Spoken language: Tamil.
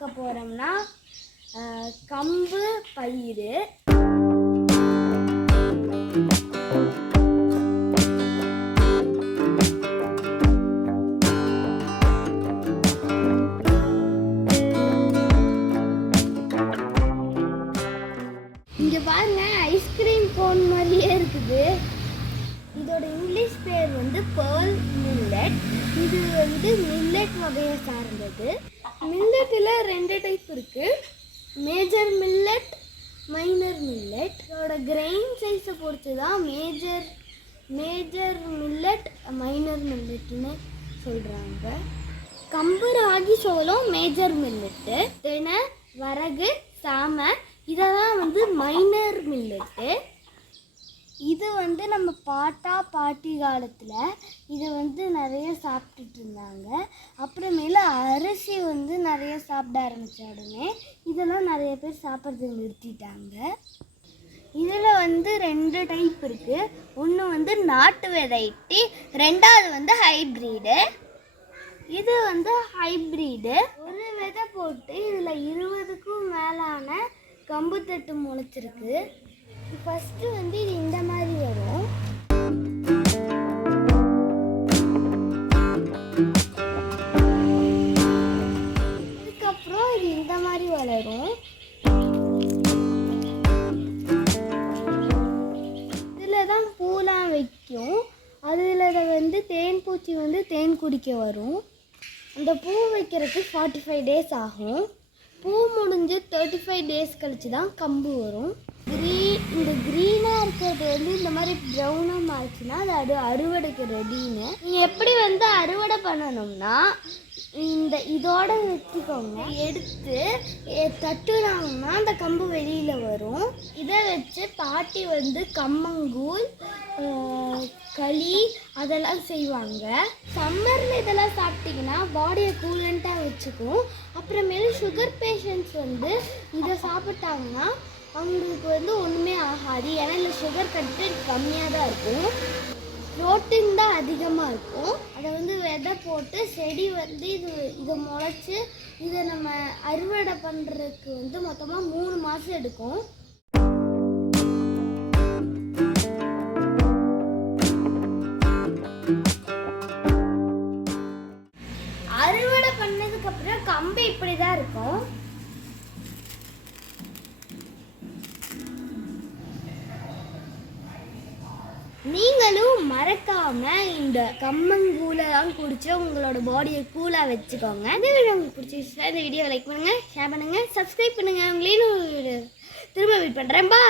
பார்க்க போகிறோம்னா கம்பு பயிறு. இங்கே பாருங்க ஐஸ்கிரீம் கோன் மாதிரியே இருக்குது. இதோட இங்கிலீஷ் பேர் வந்து பேர்ல் மில்லட் இது வந்து மில்லட் வகையை சார்ந்தது. மில்லட்டில் ரெண்டு டைப் இருக்குது மேஜர் மில்லட் மைனர் மில்லட் அதோட கிரெயின் சைஸை பொறுத்து தான் மேஜர் மேஜர் மில்லட் மைனர் மில்லட்னு சொல்கிறாங்க கம்பு ராகி சோளம் மேஜர் மில்லட்டு தென வரகு சாமை இதெல்லாம் வந்து மைனர் மில்லட்டு இது வந்து நம்ம பாட்டா பாட்டி காலத்தில் இதை வந்து நிறைய சாப்பிட்டுட்டு இருந்தாங்க. அப்புறமேல அரிசி வந்து நிறைய சாப்பிட ஆரம்பித்த உடனே இதெல்லாம் நிறைய பேர் சாப்பிட்றது நிறுத்திட்டாங்க. இதில் வந்து ரெண்டு டைப் இருக்குது ஒன்று வந்து நாட்டு வெரைட்டி ரெண்டாவது வந்து ஹைப்ரீடு இது வந்து ஹைப்ரீடு ஒரு விதை போட்டு இதில் இருபதுக்கும் மேலான கம்பு தட்டு முளைச்சிருக்கு. ஃபஸ்ட்டு வந்து இது இந்த மாதிரி வரும். அதுக்கப்புறம் இது இந்த மாதிரி வளரும். இதில் தான் பூலாம் வைக்கும். அதில் வந்து தேன் பூச்சி வந்து தேன் குடிக்க வரும். அந்த பூ வைக்கிறதுக்கு ஃபார்ட்டி ஃபைவ் டேஸ் ஆகும். பூ முடிஞ்சு தேர்ட்டி ஃபைவ் டேஸ் கழிச்சு தான் கம்பு வரும். க்ரீன் இந்த க்ரீனாக இருக்கிறது வந்து இந்த மாதிரி ப்ரௌனாக மாறுச்சுன்னா அது அது அறுவடைக்கு ரெடின்னு நீங்கள் எப்படி வந்து அறுவடை பண்ணணும்னா இந்த இதோட வச்சுக்கோங்க. எடுத்து தட்டுனாங்கன்னா அந்த கம்பு வெளியில் வரும். இதை வச்சு பாட்டி வந்து கம்மங்கூழ் களி அதெல்லாம் செய்வாங்க. சம்மரில் இதெல்லாம் சாப்பிட்டிங்கன்னா பாடியை கூலண்ட்டாக வச்சுக்கும். அப்புறமேலு சுகர் பேஷண்ட்ஸ் வந்து இதை சாப்பிட்டாங்கன்னா அவங்களுக்கு வந்து ஒன்றுமே ஆகாது. ஏன்னா இல்லை சுகர் கண்டென்ட் கம்மியாக தான் இருக்கும். புரோட்டீன் தான் அதிகமாக இருக்கும். அதை வந்து விதை போட்டு செடி வந்து இது இதை முளைச்சி இதை நம்ம அறுவடை பண்ணுறதுக்கு வந்து மொத்தமாக மூணு மாதம் எடுக்கும். அறுவடை பண்ணதுக்கப்புறம் கம்பு இப்படி தான் இருக்கும். நீங்களும் மறக்காம இந்த கம்மங்கூலாம் குடிச்சு உங்களோட பாடியை கூலாக வச்சுக்கோங்க. இந்த வீடியோ உங்களுக்கு பிடிச்சிருச்சுன்னா இந்த வீடியோ லைக் பண்ணுங்க ஷேர் பண்ணுங்க சப்ஸ்கிரைப் பண்ணுங்க. உங்களையும் திரும்ப வீட் பண்ணுறேன் பா